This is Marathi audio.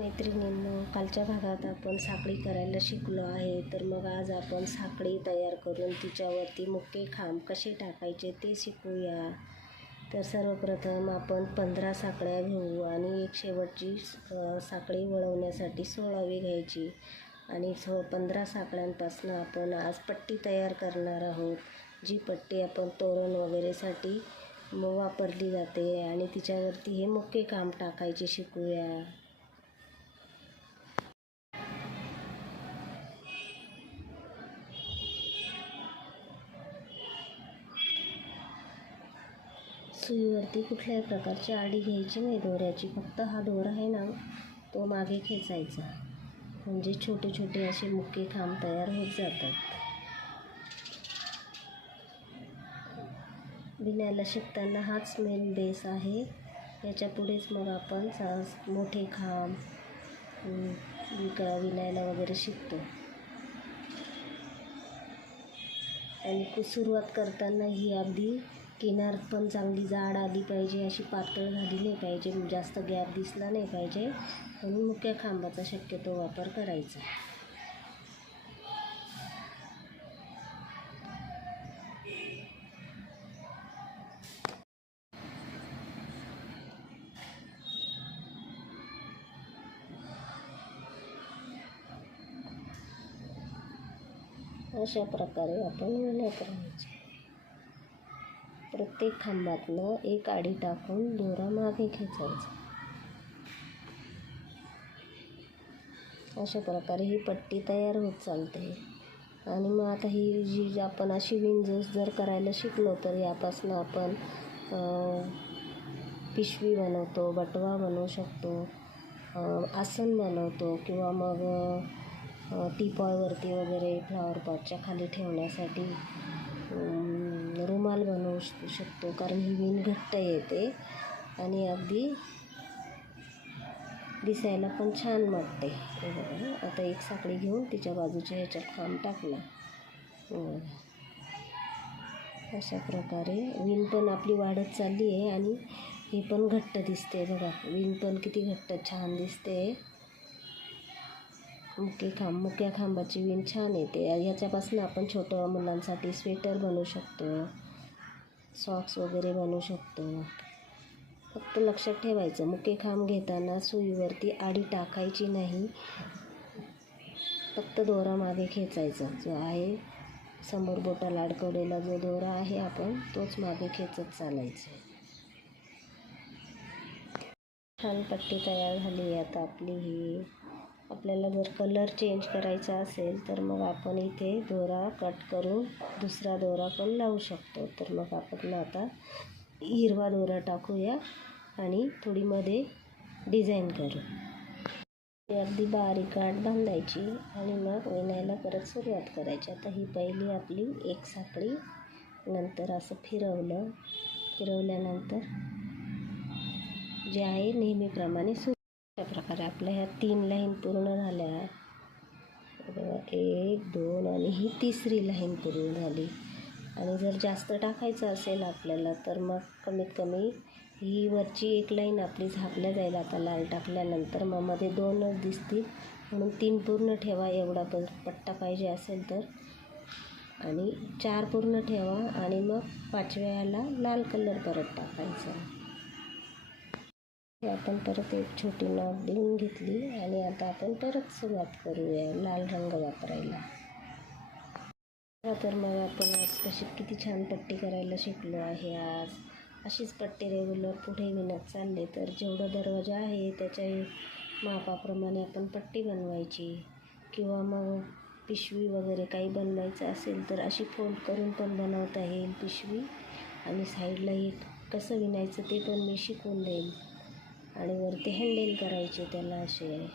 मैत्रिणींनो कालच्या भागात आपण साखळी करायला शिकलो आहे. तर मग आज आपण साखळी तयार करून तिच्यावरती मुके खांब कसे टाकायचे ते शिकूया. तर सर्वप्रथम आपण पंधरा साखळ्या घेऊ आणि एक शेवटची साखळी वळवण्यासाठी सोळावी घ्यायची. आणि सो पंधरा साखळ्यांपासून आपण आज पट्टी तयार करणार आहोत जी पट्टी आपण तोरण वगैरेसाठी वापरली जाते. आणि तिच्यावरती हे मुके काम टाकायचे शिकूया. सुईवरती कुठल्याही प्रकारची आडी घ्यायची नाही. दोऱ्याची फक्त हा दोरा आहे ना तो मागे खेचायचा. म्हणजे छोटे छोटे असे मुके खांब तयार होत जातात. विणायला शिकताना हाच मेन बेस आहे. याच्या पुढेच मग आपण सा- मोठे खांब विका विणायला वगैरे शिकतो. आणि कु- सुरुवात करताना ही अगदी किनार पण चांगली जाड आली पाहिजे अशी पातळ झाली नाही पाहिजे म्हणजे जास्त गॅप दिसला नाही पाहिजे. म्हणून मुख्य खांबाचा शक्यतो वापर करायचा. अशा प्रकारे आपण विणत करायचे प्रत्येक खांबातनं एक आडी टाकून दोरा मागे खेचायचा. अशा प्रकारे ही पट्टी तयार होत चालते. आणि मग आता ही जी जी आपण अशी विंजस जर करायला शिकलो तर यापासून आपण पिशवी बनवतो बटवा बनवू शकतो आसन बनवतो किंवा मग टीपॉयवरती वगैरे फ्लॉवर पॉटच्या खाली ठेवण्यासाठी रुमाल शकतो कारण ही विण घट्ट येते आणि अगदी दिसायला पण छान वाटते. हे बघा आता एक साखळी घेऊन तिच्या बाजूच्या ह्याच्यात खांब टाकला. अशा प्रकारे विण पण आपली वाढत चालली आहे आणि हे पण घट्ट दिसते बघा. विण पण किती घट्ट छान दिसते. मुके खांब मुक्या खांबाची विण छान येते. ह्याच्यापासून आपण छोट्या मुलांसाठी स्वेटर बनवू शकतो. सॉक्स वगैरे बनवू शकतो. फक्त लक्षात ठेवायचं मुके खांब घेताना सुईवरती आडी टाकायची नाही. फक्त दोरा मागे खेचायचा. जो आहे समोर बोटाला अडकवलेला जो दोरा आहे आपण तोच मागे खेचत चालायचं. छान पट्टी तयार झाली आहे आता आपली ही. आपल्याला जर कलर चेंज करायचा असेल तर मग आपण इथे दोरा कट करून दुसरा दोरा पण लावू शकतो. तर मग आपण आता हिरवा दोरा टाकूया आणि थोडी मध्ये डिझाईन करू. अगदी बारीक गाठ बांधायची आणि मग विणायला परत सुरुवात करायची. आता ही पहिली आपली एक साखळी नंतर असं फिरवलं. फिरवल्यानंतर जे आहे नेहमीप्रमाणे सुरू तर आपल्या ह्या तीन लाईन पूर्ण झाल्या. बघा, एक दोन आणि ही तिसरी लाईन पूर्ण झाली. आणि जर जास्त टाकायचं असेल आपल्याला तर मग कमीत कमी ही वरची एक लाईन आपली झाकल्या जाईल. आता लाल टाकल्यानंतर मग मध्ये दोनच दिसतील. म्हणून तीन पूर्ण ठेवा एवढा प पट्टा पाहिजे असेल तर. आणि चार पूर्ण ठेवा आणि मग पाचव्याला लाल कलर परत टाकायचा. आपण परत एक छोटी नॉट देऊन घेतली आणि आता आपण परत सुरुवात करूया लाल रंग वापरायला. तर मग आपण आज कशी किती छान पट्टी करायला शिकलो आहे आज. अशीच पट्टी रेग्युलर पुढे विणत चालले तर जेवढं दरवाजा आहे त्याच्या मापाप्रमाणे आपण पट्टी बनवायची. किंवा मग पिशवी वगैरे काही बनवायचं असेल तर अशी फोल्ड करून पण बनवता येईल पिशवी. आणि साईडला कसं विणायचं ते पण मी शिकवून देईल आणि वरती हँडल करायचे त्याला असे.